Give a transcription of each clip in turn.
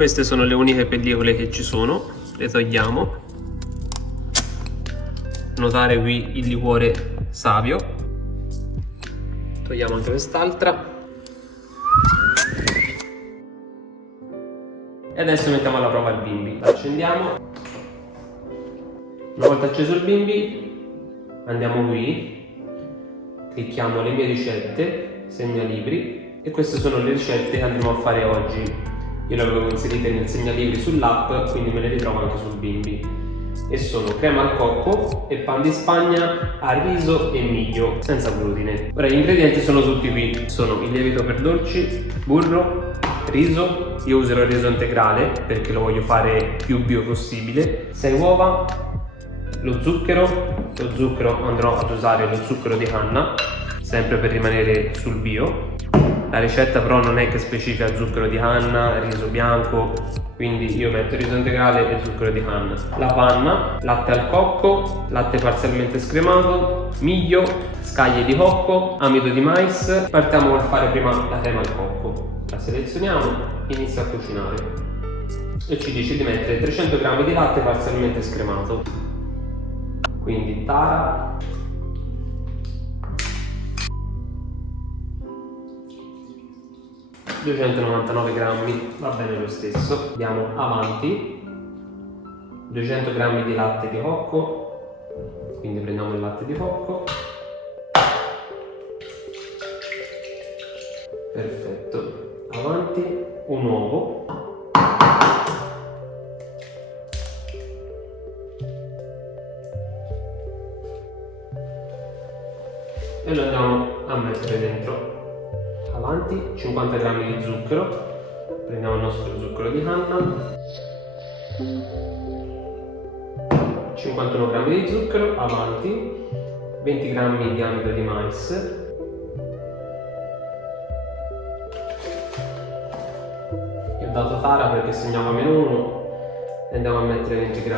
Queste sono le uniche pellicole che ci sono, le togliamo. Notare qui il liquore Savio. Togliamo anche quest'altra. E adesso mettiamo alla prova il bimbi. Accendiamo. Una volta acceso il bimbi, andiamo qui, clicchiamo le mie ricette, segnalibri, e queste sono le ricette che andremo a fare oggi. Io le avevo inserite nel segnalibri sull'app, quindi me le ritrovo anche sul bimbi. E sono crema al cocco e pan di Spagna a riso e miglio, senza glutine. Ora gli ingredienti sono tutti qui, sono il lievito per dolci, burro, riso, io userò il riso integrale perché lo voglio fare più bio possibile, 6 uova, lo zucchero andrò ad usare lo zucchero di canna, sempre per rimanere sul bio. La ricetta però non è che specifica zucchero di canna, riso bianco, quindi io metto riso integrale e zucchero di canna. La panna, latte al cocco, latte parzialmente scremato, miglio, scaglie di cocco, amido di mais. Partiamo col fare prima la crema al cocco. La selezioniamo, inizia a cucinare e ci dice di mettere 300 g di latte parzialmente scremato. Quindi tara, (299 grammi) va bene lo stesso. Andiamo avanti, 200 g di latte di cocco, quindi prendiamo il latte di cocco, perfetto. Avanti, un uovo, e lo andiamo a mettere dentro. Avanti, 50 g di zucchero, prendiamo il nostro zucchero di canna, 51 g di zucchero. Avanti, 20 g di amido di mais, e ho dato tara perché segnava -1 e andiamo a mettere 20 g.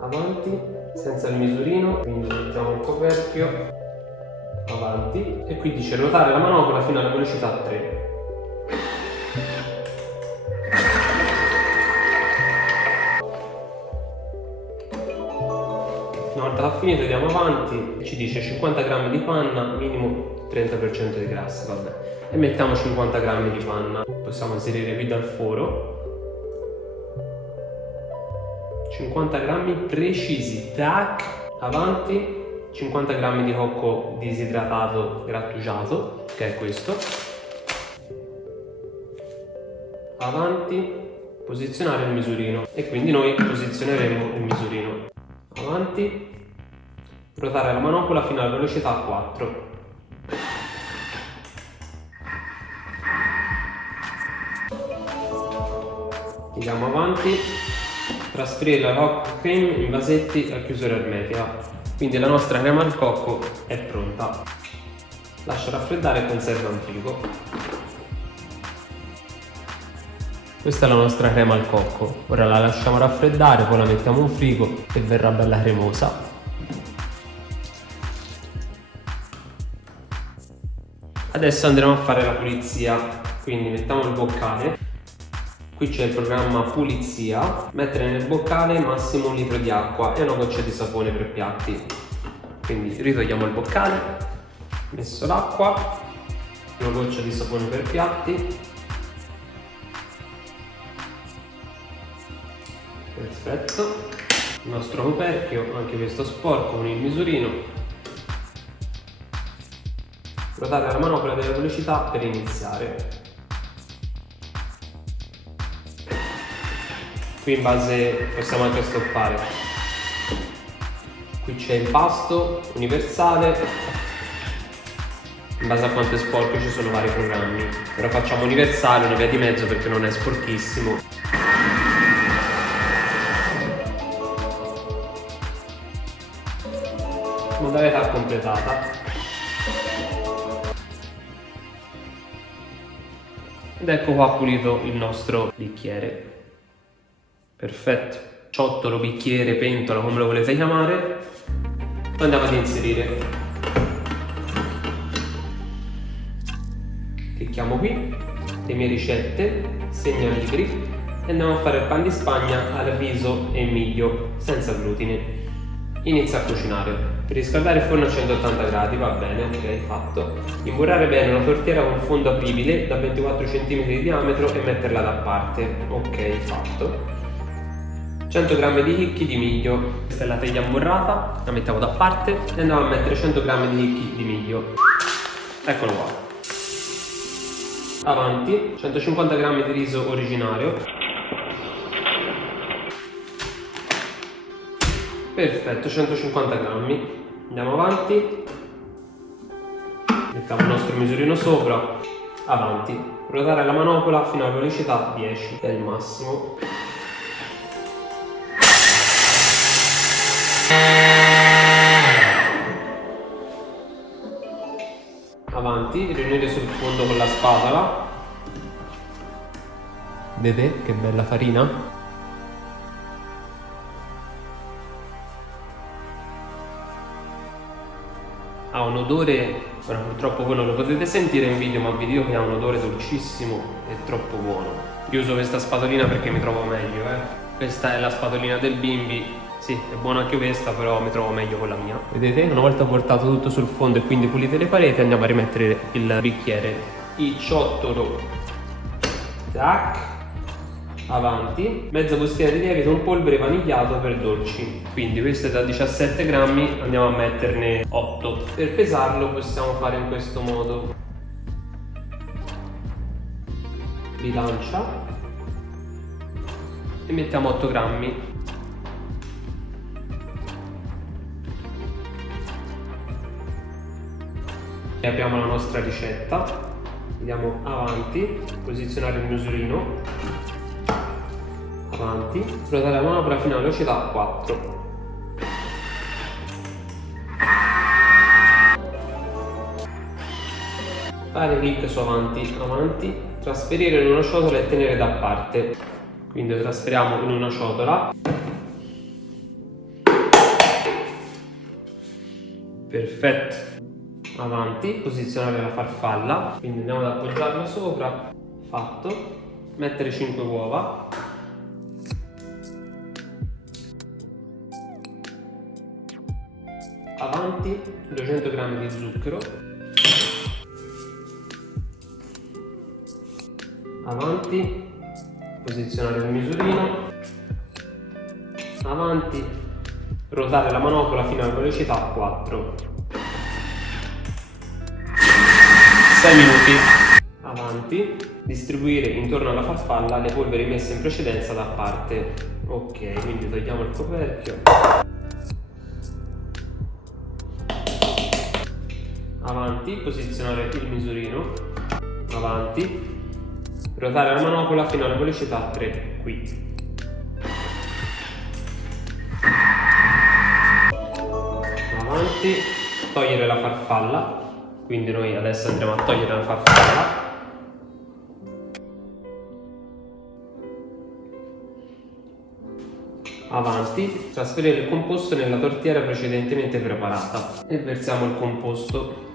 Avanti, senza il misurino, quindi mettiamo il coperchio. Avanti, e qui dice ruotare la manopola fino alla velocità 3. Una volta finito andiamo avanti, ci dice 50 g di panna, minimo 30% di grassi, vabbè, e mettiamo 50 g di panna. Possiamo inserire qui dal foro 50 g precisi, tac. Avanti, 50 g di cocco disidratato grattugiato, che è questo. Avanti, posizionare il misurino, e quindi noi posizioneremo il misurino. Avanti, ruotare la manopola fino alla velocità 4. Andiamo avanti, trasferire la cocco cream in vasetti a chiusura ermetica. Quindi la nostra crema al cocco è pronta. Lascia raffreddare e conserva in frigo. Questa è la nostra crema al cocco. Ora la lasciamo raffreddare, poi la mettiamo in frigo e verrà bella cremosa. Adesso andremo a fare la pulizia. Quindi mettiamo il boccale. Qui c'è il programma pulizia, mettere nel boccale massimo 1 litro di acqua e una goccia di sapone per piatti. Quindi ritogliamo il boccale, messo l'acqua, una goccia di sapone per piatti, perfetto. Il nostro coperchio, anche questo sporco, con il misurino. Ruotare la manopola della velocità per iniziare. Qui in base possiamo anche stoppare. Qui c'è il pasto universale, in base a quanto è sporco ci sono vari programmi. Ora facciamo universale, una via di mezzo perché non è sporchissimo. Modalità completata. Ed ecco qua pulito il nostro bicchiere. Perfetto, ciottolo, bicchiere, pentola, come lo volete chiamare. Lo andiamo ad inserire. Clicchiamo qui, le mie ricette, segnalibri e andiamo a fare il pan di Spagna al riso e miglio senza glutine. Inizia a cucinare. Per riscaldare il forno a 180 gradi, va bene, ok, fatto. Imburrare bene una tortiera con fondo apribile da 24 cm di diametro e metterla da parte, ok, fatto. 100 g di chicchi di miglio, questa è la teglia imburrata, la mettiamo da parte e andiamo a mettere 100 g di chicchi di miglio. Eccolo qua. Avanti, 150 g di riso originario. Perfetto, 150 grammi. Andiamo avanti. Mettiamo il nostro misurino sopra. Avanti. Ruotare la manopola fino a velocità 10, che è il massimo. Avanti, riunire sul fondo con la spatola. Vedete che bella farina? Ha un odore, ora purtroppo voi non lo potete sentire in video, ma vi dico che ha un odore dolcissimo e troppo buono. Io uso questa spatolina perché mi trovo meglio, Questa è la spatolina del Bimbi. Sì, è buona anche questa, però mi trovo meglio con la mia. Vedete? Una volta portato tutto sul fondo e quindi pulite le pareti, andiamo a rimettere il bicchiere. Il ciottolo. Tac. Avanti. Mezza bustina di lievito, un polvere vanigliato per dolci. Quindi questo è da 17 grammi, andiamo a metterne 8. Per pesarlo possiamo fare in questo modo. Bilancia. E mettiamo 8 grammi. E apriamo la nostra ricetta, andiamo avanti, posizionare il misurino, avanti, ruotare la manopola fino a velocità 4. Fare clic su avanti, avanti, trasferire in una ciotola e tenere da parte. Quindi lo trasferiamo in una ciotola. Perfetto. Avanti, posizionare la farfalla, quindi andiamo ad appoggiarla sopra, fatto, mettere 5 uova, avanti, 200 g di zucchero, avanti, posizionare il misurino, avanti, ruotare la manopola fino a velocità 4. 6 minuti. Avanti, distribuire intorno alla farfalla le polveri messe in precedenza da parte. Ok, quindi togliamo il coperchio. Avanti, posizionare il misurino. Avanti, ruotare la manopola fino alla velocità 3, qui. Avanti, togliere la farfalla. Quindi noi adesso andremo a togliere la farfalla. Avanti, trasferire il composto nella tortiera precedentemente preparata e versiamo il composto.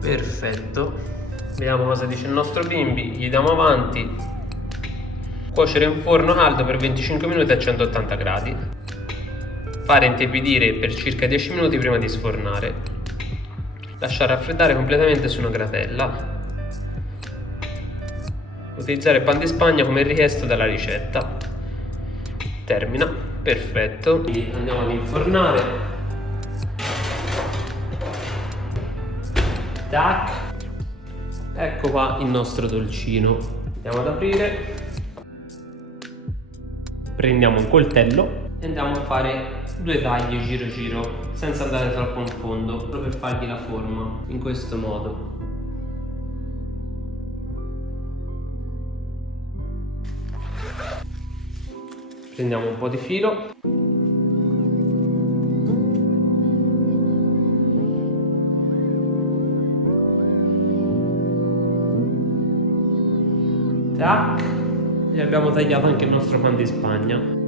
Perfetto. Vediamo cosa dice il nostro Bimbi. Gli diamo avanti. Cuocere in forno caldo per 25 minuti a 180 gradi. Fare intiepidire per circa 10 minuti prima di sfornare. Lasciare raffreddare completamente su una gratella. Utilizzare il pan di Spagna come richiesto dalla ricetta. Termina. Perfetto. Quindi andiamo ad infornare. Tac. Ecco qua il nostro dolcino. Andiamo ad aprire. Prendiamo un coltello e andiamo a fare 2 tagli giro giro senza andare troppo in fondo, proprio per fargli la forma in questo modo. Prendiamo un po' di filo, tac, e abbiamo tagliato anche il nostro pan di Spagna.